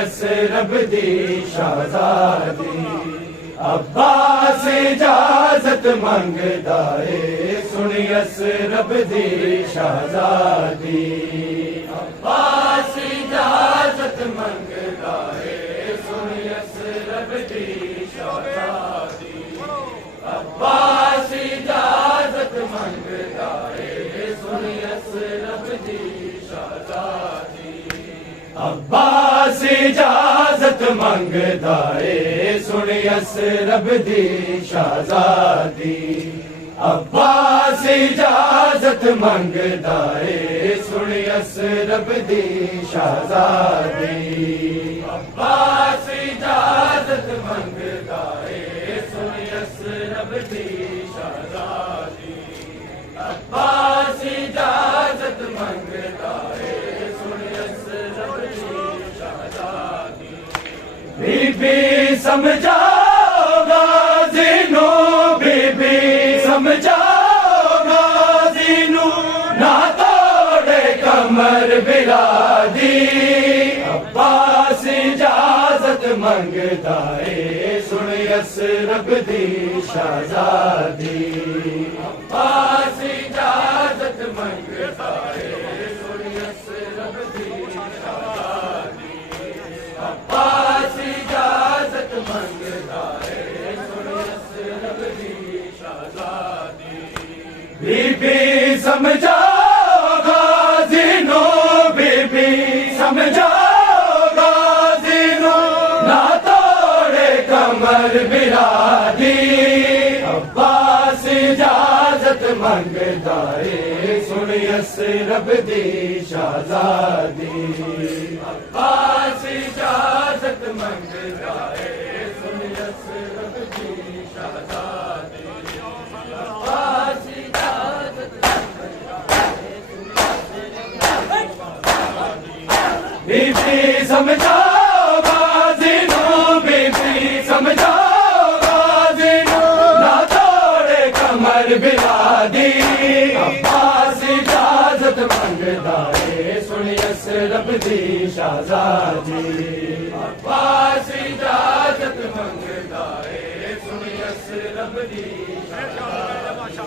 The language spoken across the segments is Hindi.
असरब दी शहजादी। अब्बास इजाजत मंगदा है सुनी असरब दी शहजादी। अब्बास इजाजत मंगदा है सुनी असरब दी शहजादी। अब्बास इजाजत मंगदा है सुनी असरब दी शहजादी। अब्बास इजाजत मंगदा है सुनी असरब दी शहजादी। अब्बास इजाजत मंगदा है सुनी असरब दी शहजादी। अब्बास इजाजत मंगदा है सुनी असरब दी शहजादी। अब्बास इजाजत मंगदा है सुनी असरब दी शहजादी। बीबी समझाओ गाज़ी नू, बीबी समझाओ गाज़ी नू, ना तोड़े कमर बिलादी। अब्बास इजाजत मंगदा है सुनी असरब दी शहजादी। अब्बास इजाजत मंगदा है सुनी असरब दी शहजादी। अब्बास इजाजत मंगदा है सुनी असरब दी शहजादी। बीबी समझाओ गाज़ी नू, बीबी समझाओ गाज़ी नू, ना तोड़े कमर बिलादी। अब्बास इजाजत मंगदा है सुनी असरब दी शहजादी। अब्बास इजाजत मंगदा है सुनी असरब दी शहजादी। अब्बास इजाजत मंगदा है सुनी असरब दी शहजादी। बीबी समझाओ गाज़ी नू, बीबी समझाओ गाज़ी नू, ना तोड़े कमर बिलादी। अब्बास इजाजत मंगदा है सुनी असरब दी शहजादी। अब्बास इजाजत मंगदा है सुनी असरब दी शहजादी।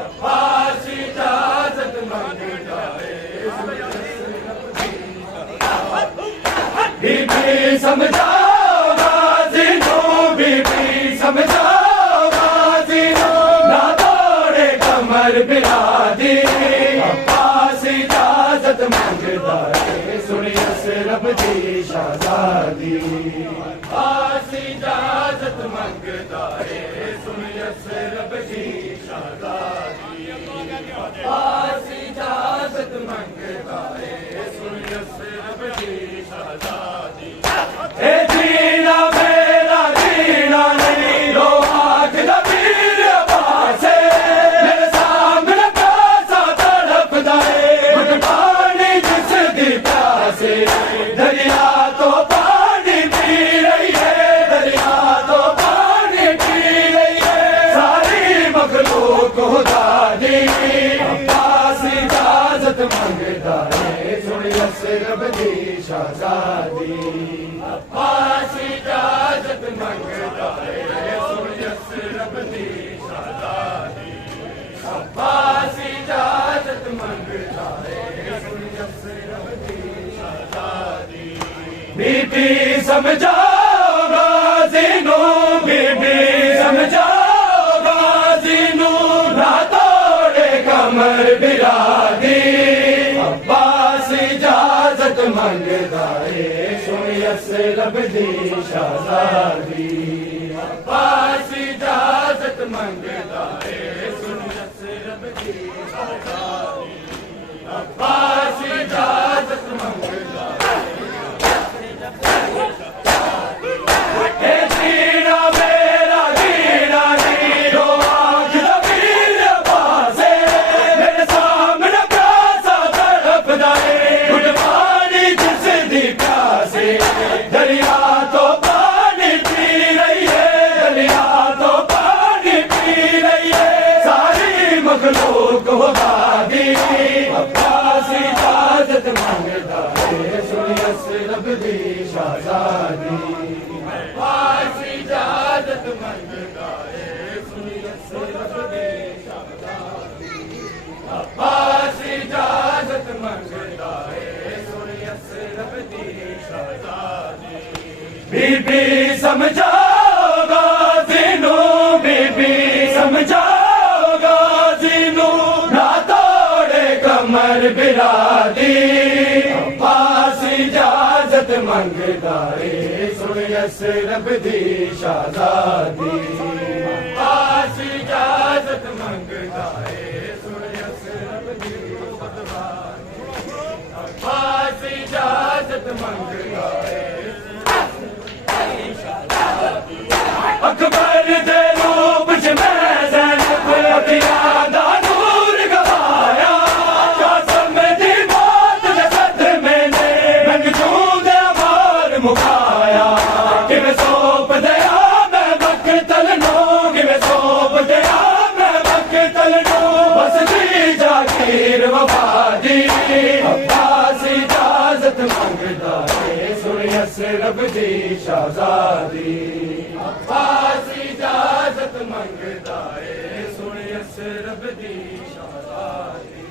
अब्बास इजाजत मंगदा है सुनी असरब दी शहजादी। बीबी समझाओ गाज़ी नू, बीबी समझाओ गाज़ी नू, ना तोड़े कमर बिलादी। अब्बास इजाजत मंगदा है सुनी असरब दी शहजादी। अब्बास इजाजत मंगदा है सुनी असरब दी शहजादी। अब्बास इजाजत मंगदा है सुनी असरब दी शहजादी। ए जीना मेरा जीना नहीं रो आँख लबीर अब्बास, मेरे सामने प्यासा तड़पदा है, घुट पानी जिसदी प्यासे। दरिया तो पानी पी रही है, दरिया तो पानी पी रही है, सारी मखलूक खुदा दी। अब्बास इजाजत मंगदा है सुनी असरब दी शहजादी। अब्बास इजाजत मंगदा है सुनी असरब दी शहजादी। अब्बास इजाजत मंगदा है सुनी असरब दी शहजादी। बीबी समझाओ गाज़ी नू, बीबी समझाओ गाज़ी नू, ना तोड़े कमर बिलादी। अब्बास इजाजत मंगदा है सुनी असरब दी शहजादी। अब्बास इजाजत मंगदा है सुनी असरब दी शहजादी। अब्बास इजाजत मंगदा है जीना मेरा जीना नहीं रो आँख लबीर अब्बास, मेरे सामने प्यासा तड़पदा है, घुट पानी जिसदी प्यासे। दरिया तो पानी पी रही है, दरिया तो पानी पी रही है, सारी मखलूक खुदा दी। अब्बास इजाजत मंगदा है सुनी असरफ दी शहजादी अब्बास इजाजत मंगदा है सुनी असरफ दी शहजादी अब्बास इजाजत मंगदा है सुनी असरफ दी शहजादी बीबी समझाओगा जिनू बीबी समझाओगा जिनू ना तोड़े कमर बिरादी अब्बास इजाजत मंगदा है सुन असरफ दी शहजादी अब्बास इजाजत मंगदा है सुन असरफ दी अब्बास इजाजत मंगदा है अकबर दे रूप च मैं ज़ैनब अखियां दा नूर गवाया कसम दी मौत दे सदमे ने मंगजू दे मार मुकाया किवें सौंप दिया मैं मकतल नू किवें सौंप दिया मैं मकतल नू बस दी जागीर वफा दी अब्बास इजाजत मंगदा है सुन असरफ दी शहजादी अब्बास इजाजत मंगदा है सुन असरफ दी शहजादी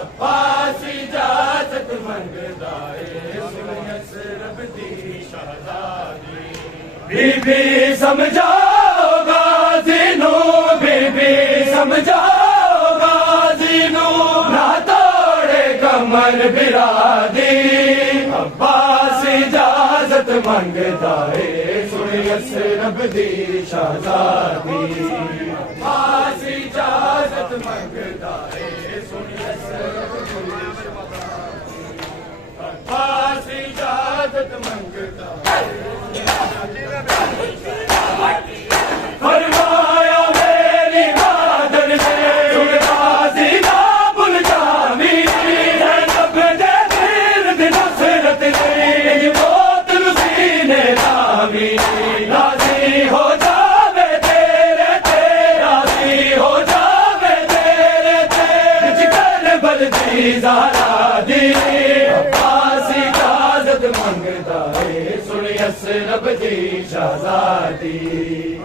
अब्बास इजाजत मंगदा है सुन असरफ दी शहजादी बीबी समझाओगा जिनू बीबी समझाओगा जिनू ना तोड़े कमर बिरादी अब्बास इजाजत मंगदा है सुन असरफ दी शहजादी अब्बास इजाजत मंगदा है सुन असरफ दी शहजादी अब्बास इजाजत मंगदा है फरमाया मेरी मादर ने सुनवासी ना भूल जावी ज़ैनब दे दिल दी नसरत ने मौत सीने लावी राजी हो जावे तेरे ते राजी हो जावे तेरे ते जिगर बलदी ज़हरा दी अब्बास इजाजत मंगदा है सुन असरफ दी शहजादी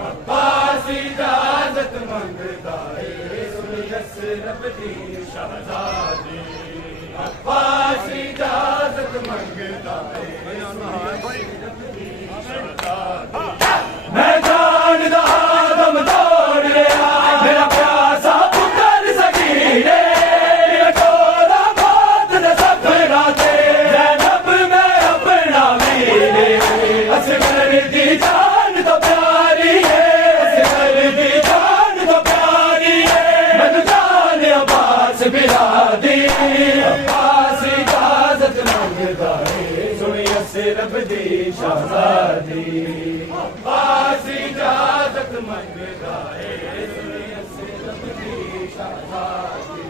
अब्बास इजाजत मंगदा है सुन असरफ दी शहजादी अब्बास इजाजत मंगदा है मैं जानदा दम तोड़ लिया मेरा प्यासा पुत्र सगीरे टोला बात दे सफरा ते ज़ैनब मैं अपना वीरे असगर दी जान तो प्यारी है असगर दी जान तो प्यारी है मैनू जान अब्बास बिरादी अब्बास इजाजत मंगदा है सुन असरफ दी शहजादी अब्बास इजाजत मंगदा है सुन असरफ दी शहजादी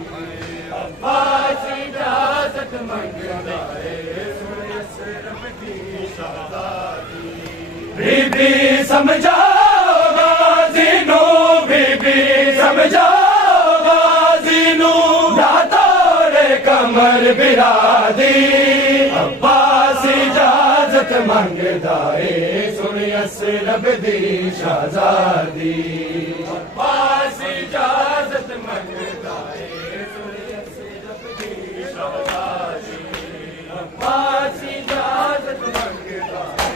अब्बास इजाजत मंगदा है सुन असरफ दी शहजादी बीबी समझाओगा जिनू बीबी समझाओगा जिनू ना तोड़े कमर बिरादी अब्बास इजाजत मंगदा है सुन असरफ दी शहजादी अब्बास इजाजत मंगदा है सुन असरफ दी शहजादी अब्बास इजाजत मंगदा है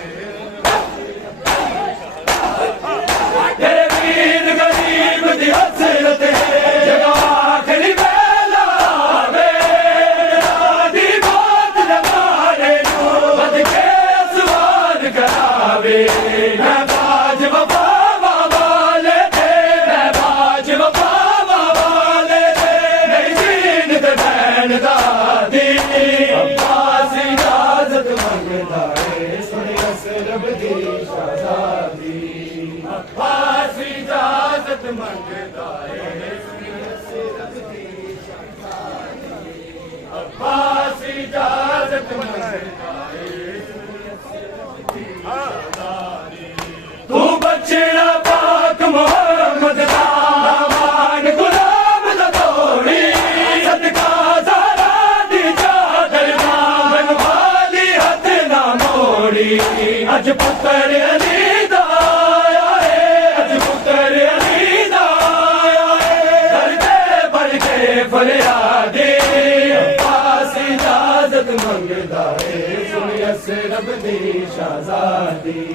तेरे वीर गरीब दी हसरत है जगह आखिरी वेला आवे दी मौत दे मारे नू बद के सवार करावे मैं बाज वफा वाले थे मैं बाज वफा वाले थे मेरी जीन ते बैन दादी अब्बास इजाजत मंगदा है सुन असरफ दी शहजादी अब्बास इजाजत मंगदा है सुन असरफ दी शहजादी अब्बास इजाजत मंगदा है सुन असरफ दी शहजादी तू बचड़ा पाक मोहम्मद दा मान गुलाम दा तोड़ी सदका ज़हरा दी चादर दा मन वाली हथ अली अज पुत्र अली दा आया है अज पुत्र अली दा आया है करके बढ़ के फरियादी अब्बास इजाजत मंगदा है सुनियस रब दी शहजादी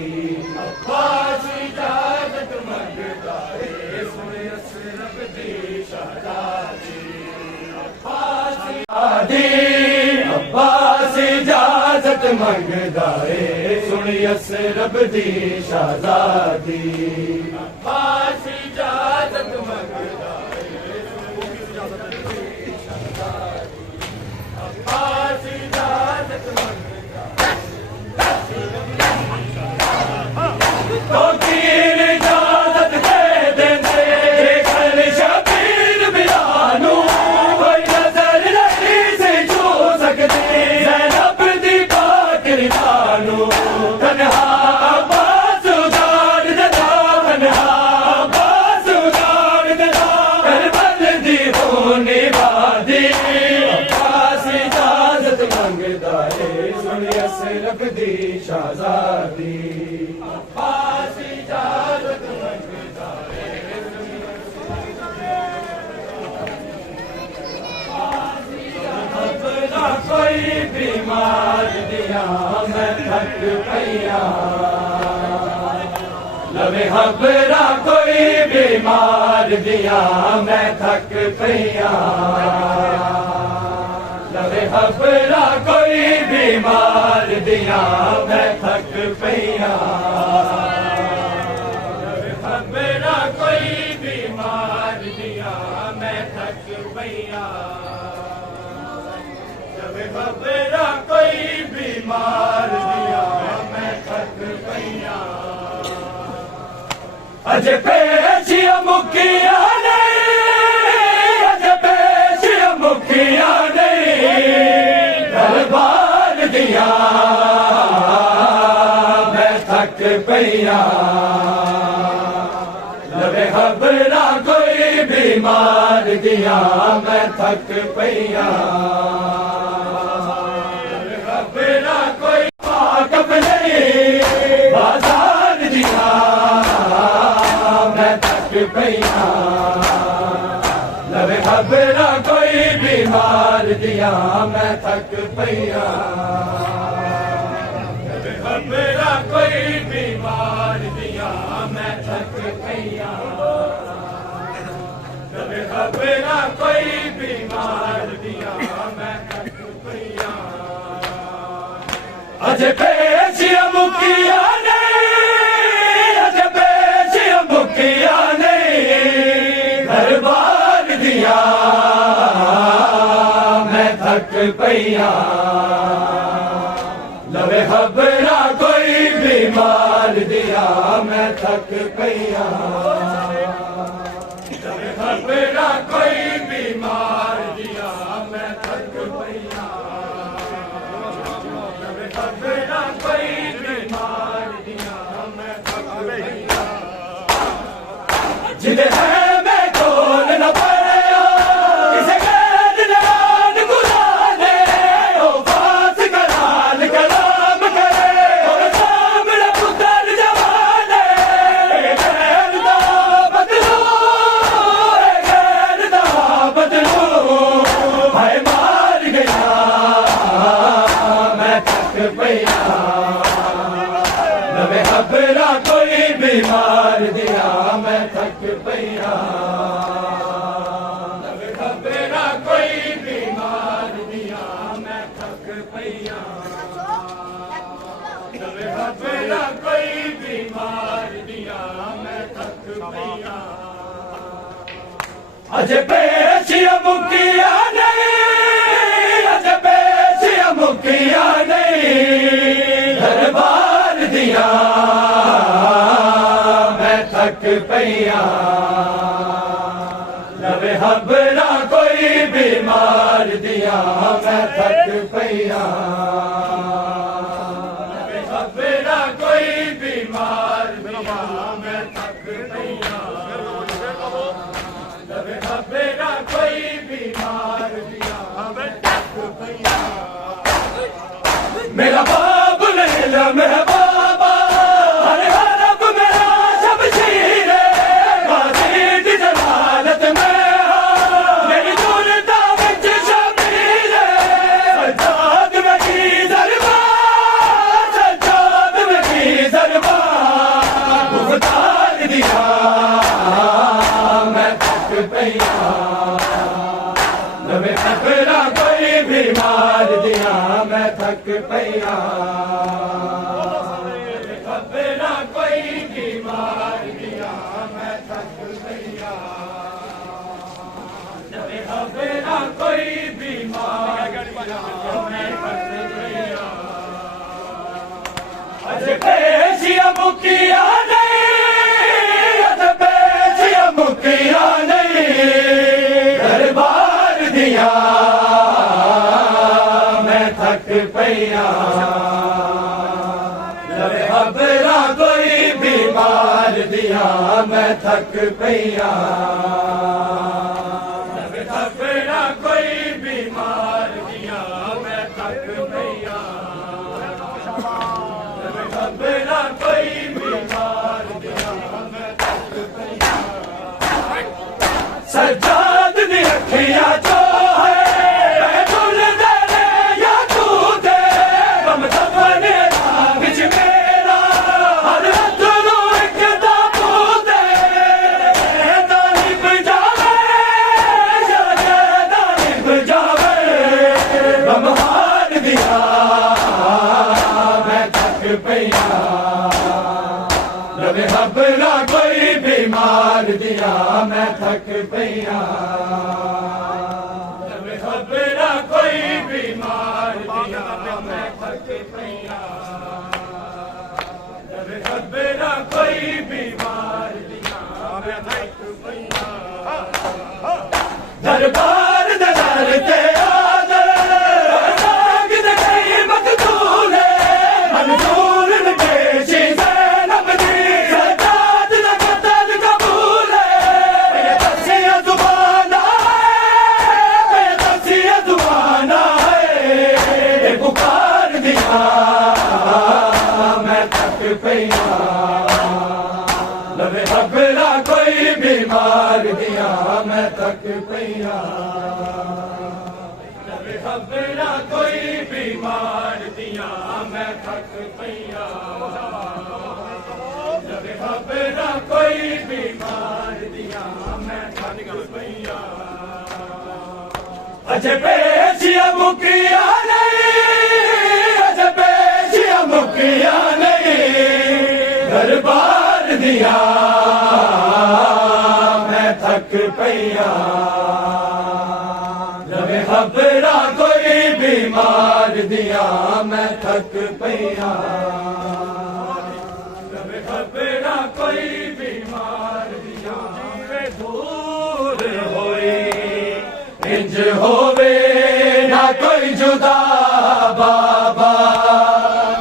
अब्बास इजाजत मंगदा है सुनियस रब दी शहजादी अब्बास इजाजत मंगदा है सुनियस रब दी शहजादी अब्बास इजाजत मंगदा है अब्बास इजाजत तो तीर इजाजत दे देंदे कल शबीर बिलानू कोई नजर नहीं से छू सकते ज़ैनब दी पाकिर जानू तन्हा अब्बास उजाड़ देता तन्हा अब्बास उजाड़ देता करबल दी होने वादी अब्बास इजाजत मंगदा है सुनियस रब दी शहजादी अब्बास इजाजत मंगदा है अपना कोई बीमार दिया मैं थक पैया लवे हबरा कोई बीमार दिया मैं थक पैया लवे हबरा कोई बीमार दिया मैं थक पैया लवे हबरा कोई बीमार दिया मैं थक पैया लवे हबरा कोई बीमार दिया मैं थक पैया अज पेशिया मुखिया नहीं अज पेशिया मुखिया दरबार दिया मैं थक पैया लवे हबरा कोई बीमार दिया मैं थक पैया लवे हबरा कोई वाकफ नहीं बाजार दिया मैं थक पैया लवे हबरा कोई बीमार दिया मैं थक पैया लवे हबरा कोई बीमार दिया मैं थक पैया लवे हबरा कोई बीमार दिया मैं थक पैया अज पेशिया मुखिया नहीं अज पेशिया मुखिया नहीं दरबार दिया मैं थक पैया लवे हबरा कोई बीमार दिया मैं थक पैया लवे हबरा कोई बीमार दिया मैं थक पैया लवे हबरा कोई बीमार दिया मैं थक पैया जिदे है मैं खोल न पाया किसे गैर नान गुलाने ओ फास कराल कलाम करे और सामने पुत्र जवाने गैर दा बदलू भाई मार गया मैं थक पैया लवे हबरा कोई बीमार दिया मैं थक पैया लवे हबरा कोई बीमार दिया मैं थक पैया लवे हबरा कोई बीमार दिया मैं थक पैया अज पेशिया मुखिया नहीं अज पेशिया मुखिया नहीं दरबार दिया मैं थक पैया लवे हबरा कोई बीमार दिया मैं थक पैया लवे हबरा कोई बीमार दिया मैं थक पैया लवे हबरा कोई बीमार दिया मैं थक पैया मेरा बाबुल करम है बाबा हर हरफ मेरा शमशीर गाज़ी दी जलालत में मेरी जुनता विच शबीर सज्जाद में की दरबार सज्जाद में की दरबार मुख्तार दिया मैं थक पईया नवे फकरा कोई बीमार दिया मैं थक पईया फकरा कोई बीमार दिया मैं थक पईया नवे फकरा कोई बीमार दिया मैं थक पईया अज पेशिया मुकिया नहीं अज पेशिया मुकिया नहीं दरबार दिया मैं थक पईया नवे खबरा कोई बीमार दिया मैं थक पईया नवे खबरा कोई बीमार दिया मैं थक पईया नवे खबरा कोई बीमार दिया मैं थक पईया सज्जाद दी अखियां जो है तुल दे या तू दे गम दफने विच मेरा हर अथरू एक ताबू दे दानी बजावे या दानी बजावे गम हार दिया मैं थक पईया नवे खबरा कोई बीमार दिया मैं थक पईया नवे खबरा कोई बीमार दिया मैं थक पईया नवे खबरा कोई बीमार दिया मैं थक पईया दरबार दर ते आदर साग दे कई मकतूल मंजूर पेशी ज़ैनब दी सज्जाद दा कतल कबूल ये तसिया जुबाना है ये तसिया जुबाना है ये पुकार दिया मैं थक पईया नवे खबरा कोई बीमार दिया मैं थक पईया नवे खबरा कोई बीमार दिया मैं थक पईया नवे खबरा कोई बीमार दिया मैं थक पईया अज पेशिया मुकिया नहीं अज पेशिया मुकिया नहीं दरबार दिया मैं थक पईया नवे खबरा कोई बीमार दिया मैं थक पईया नवे खबरा कोई बीमार दिया मैं दूर होई इंज होवे ना कोई जुदा बाबा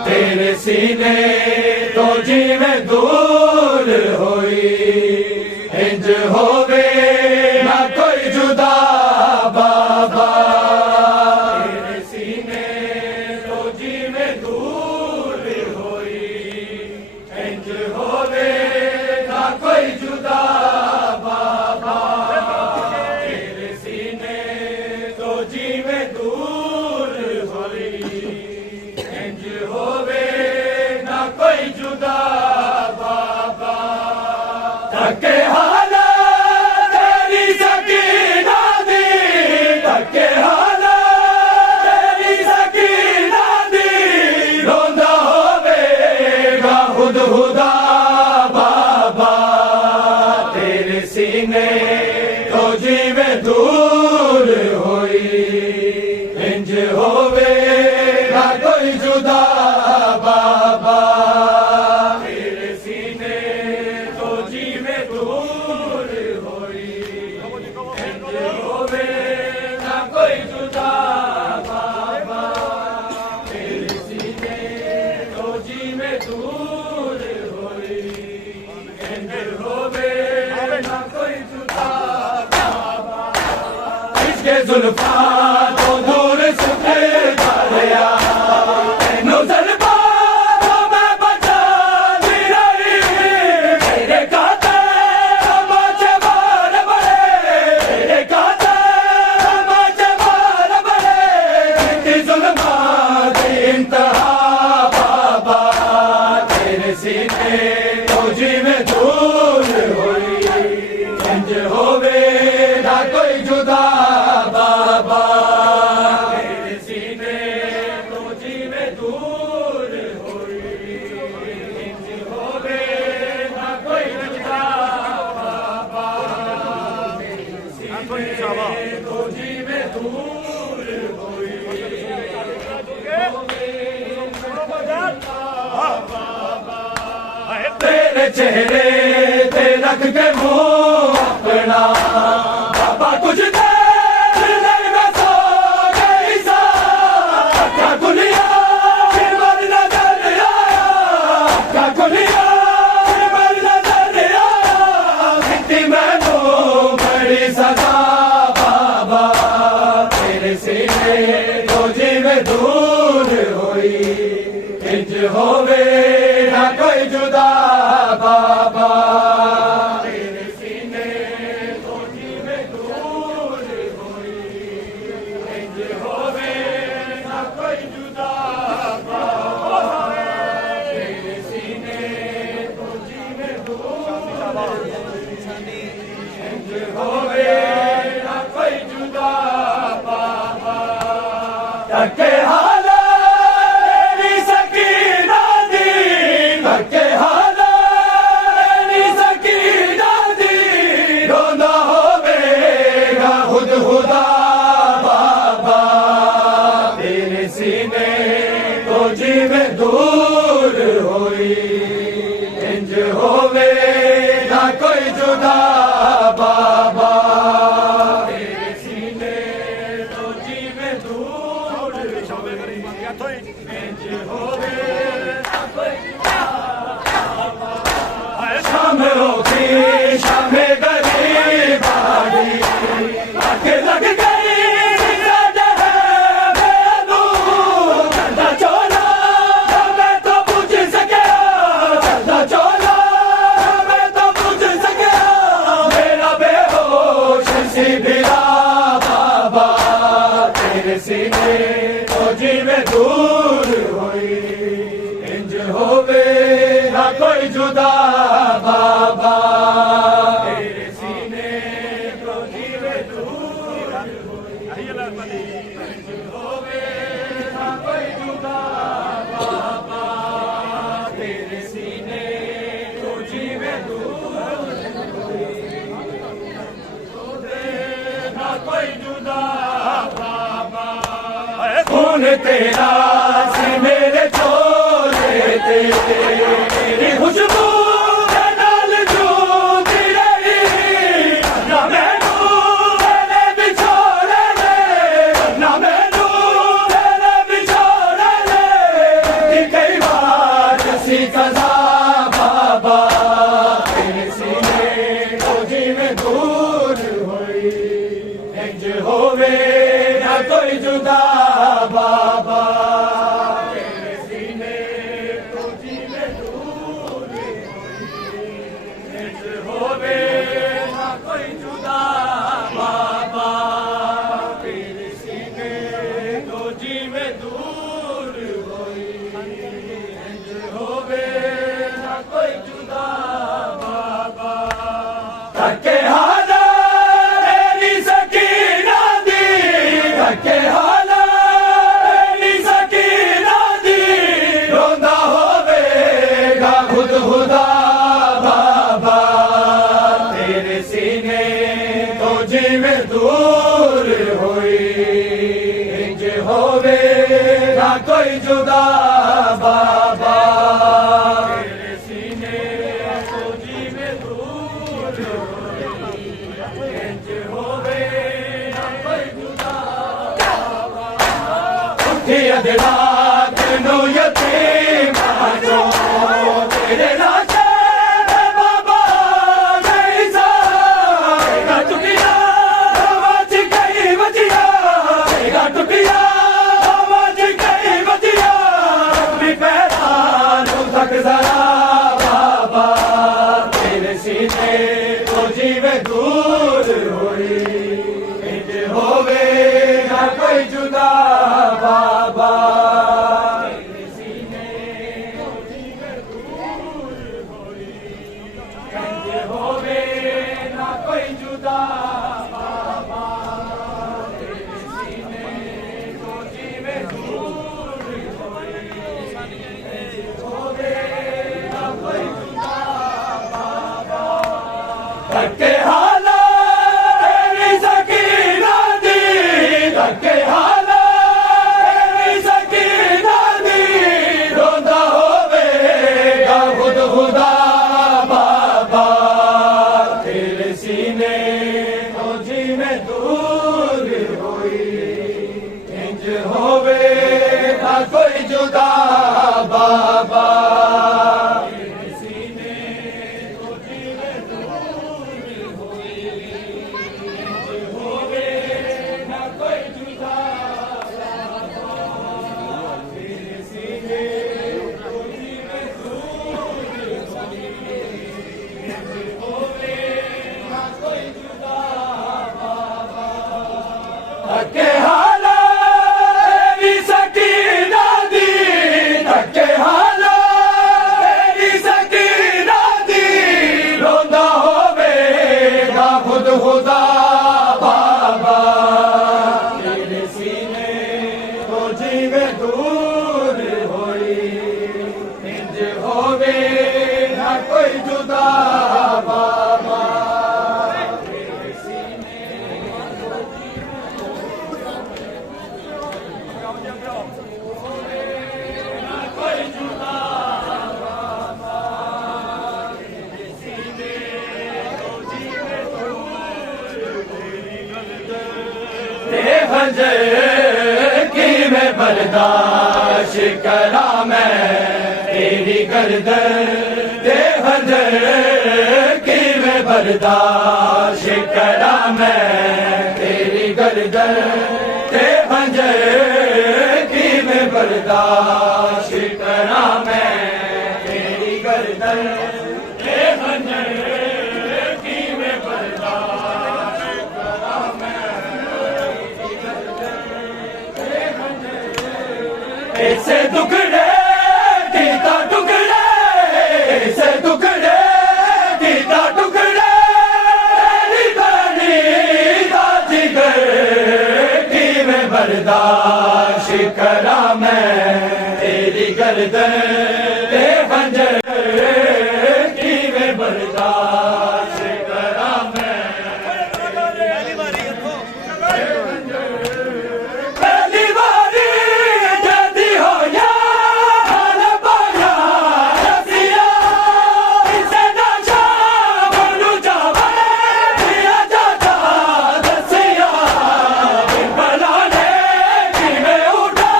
तेरे सीने तो जीवे दूर होई इंज होवे ना कोई जुदा बाबा तेरे सीने तो जीवे दूर होई इंज होवे ना कोई जुदा बाबा तेरे सीने तो जीवे दूर होई इंज होवे ना कोई जुदा बाबा धक्के हाला तेरी सकीना दी धक्के हाला तेरी सकीना दी रोंदा होवेगा खुद खुदा बाबा तेरे सीने तो जीवे दूर होई इंज होवे ना कोई जुदा बाबा तेरे सीने तो जीवे दूर होई इंज होवे ना कोई जुदा बाबा तेरे सीने तो जीवे दूर होई इंज होवे ना कोई जुदा बाबा इसके जुल्फा तो दूर सुखे दरिया तेनू जलवा तो सीने तो जिवें दूर होई इंज होवे ना कोई जुदा बाबा तेरे सीने तो जिवें दूर होई इंज होवे ना कोई जुदा बाबा तेरे सीने तो जिवें दूर होई तेरे चेहरे ते रख के मुंह अपना बाबा कुछ देर नहीं मैं सो गई सा क्या खुलिया फिर मर नजर आया क्या खुलिया फिर मर नजर आया कितनी मैनू बड़ी सजा बाबा तेरे सीने तो जिवें दूर होई इंज होवे ना कोई जुदा बाबा तेरे सीने तो जिवें दूर होई इंज होवे ना कोई जुदा बाबा तेरे सीने तो जिवें दूर होई इंज होवे ना कोई जुदा बाबा टके हाल जिवें दूर होई इंज होवे ना कोई जुदा बाबा तेरे सीने तो जिवें दूर इंज होवे ना कोई जुदा बाबा शाम होगी शामे गरीब आड़ी आके लग गई सीने तो जिवें दूर होई इंज होवे ना कोई जुदा बाबा तेरे सीने तो जिवें दूर होई इंज होवे ना कोई जुदा बाबा तेरे सीने तो जिवें दूर होई ना कोई जुदा खून तेरा से मेरे चोले तेरी खुशबू के नाल जूती रही ना मैनू मेरे बिछोड़े ले ना मैनू मेरे बिछोड़े ले कई बार सी कज़ा बाबा तेरे सीने तो जिवें दूर होई इंज होवे ना कोई जुदा बाबा तेरे सीने तो जिवें दूर होई इंज होवे ना कोई जुदा बाबा तेरे सीने तो जिवें दूर होई इंज होवे ना कोई जुदा बाबा धक्के हाला तेरी सकीना दी धक्के हाला खुदा बाबा तेरे सीने तो जिवें दूर होई इंज होवे ना कोई जुदा बाबा तेरे सीने तो जिवें दूर होई इंज होवे ना कोई जुदा बाबा उठी अधरा तेनू यतीम आजो तेरे लाशे बाबा गई सा टुकिया आवाज गई बचिया टुकिया आवाज गई बचिया खुदा बाबा तेरे सीने तो जी में दूर हुई इंज होवे ना कोई जुदा बाबा तेरे सीने तो जी में दूर हुई इंज होवे ना कोई जुदा बाबा तेरे सीने धक्के हाला मेरी सकीना दी धक्के हाला मेरी सकीना दी रोंदा होवेगा खुद खुदा बाबा तेरे सीने तो जीवे दूर होई इंज होवे ना कोई जुदा बाबा की मैं बर्दाश्त करा मैं तेरी गर्दन दे हंजर की मैं बर्दाश्त करा मैं तेरी गर्दन दे हंजर की मैं बर्दाश्त करा मैं तेरी गर्दन दे हंजर की मैं बर्दाश्त करा मैं ऐसे टुकड़े गीता टुकड़े ऐसे टुकड़े गीता टुकड़े जिगर की मैं बर्दाश्त करा मैं तेरी गर्दन दे खंजर की मैं बर्दाश्त करा मैं पहली बारी जदी हो या हाल पाया रसिया इसे नशा बनू जावे दिया जाता दसिया बिन भला ले कि मैं उठा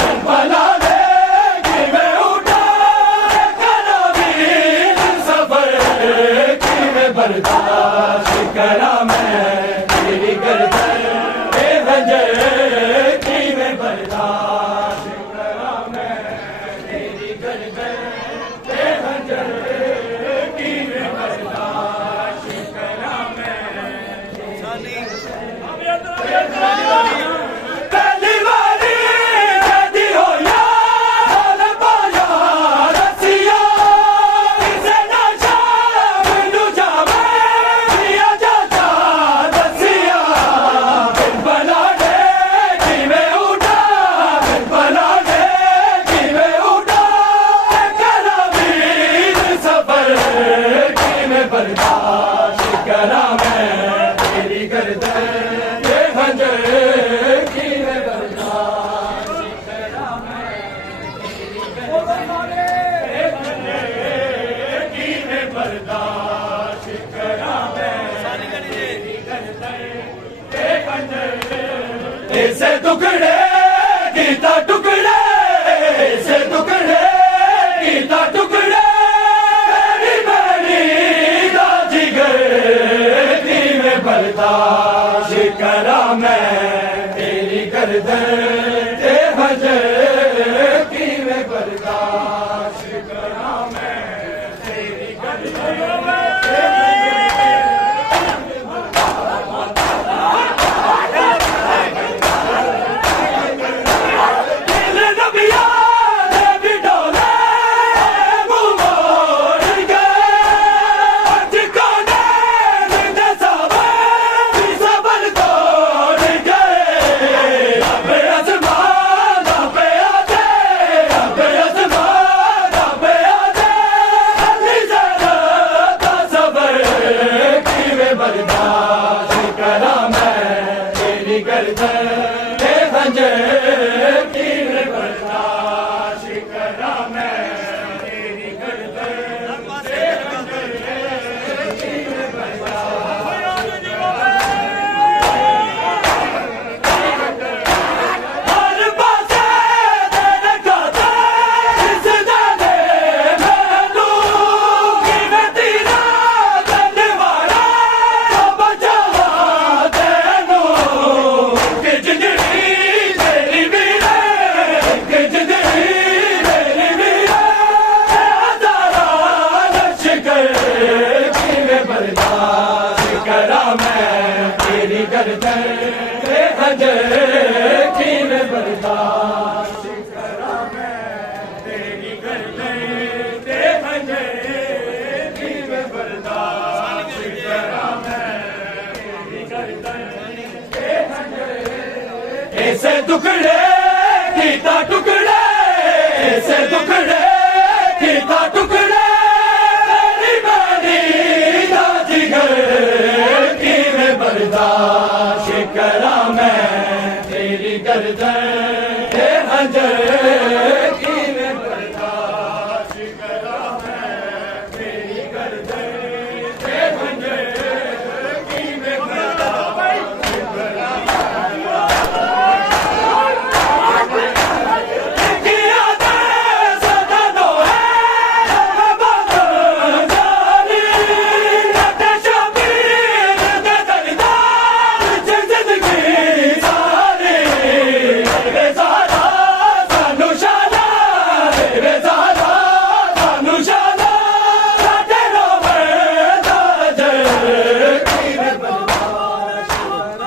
बिन भला ले कि मैं उठा करा भी सफर की मैं बर्दाश्त करा मैं तेरी गर्दन दे खंजर की मैं बर्दाश्त करा मैं तेरी गर्दन दे खंजर की मैं बर्दाश्त करा मैं पहली बारी जदी हो या हाल पाया रसिया इसे नशा बनू जावे दिया जाता दसिया बिन भला ले कि मैं उठा बिन भला ले कि मैं उठा करा भी सफर की मैं बर्दाश्त करा मैं तेरी गर्दन दे खंजर की मैं बर्दाश्त करा मैं तेरी गर्दन दे खंजर की मैं बर्दाश्त करा मैं तेरी गर्दन दे खंजर ऐसे टुकड़े गीता टुकड़े ऐसे टुकड़े गीता टुकड़े मेरी जिगर की मैं बर्दाश्त करा मैं तेरी गर्दन दे हजर की मैं बर्दाश्त करा मैं तेरी गर्दन दे से दुखड़े कीता टुकड़े से दुखड़े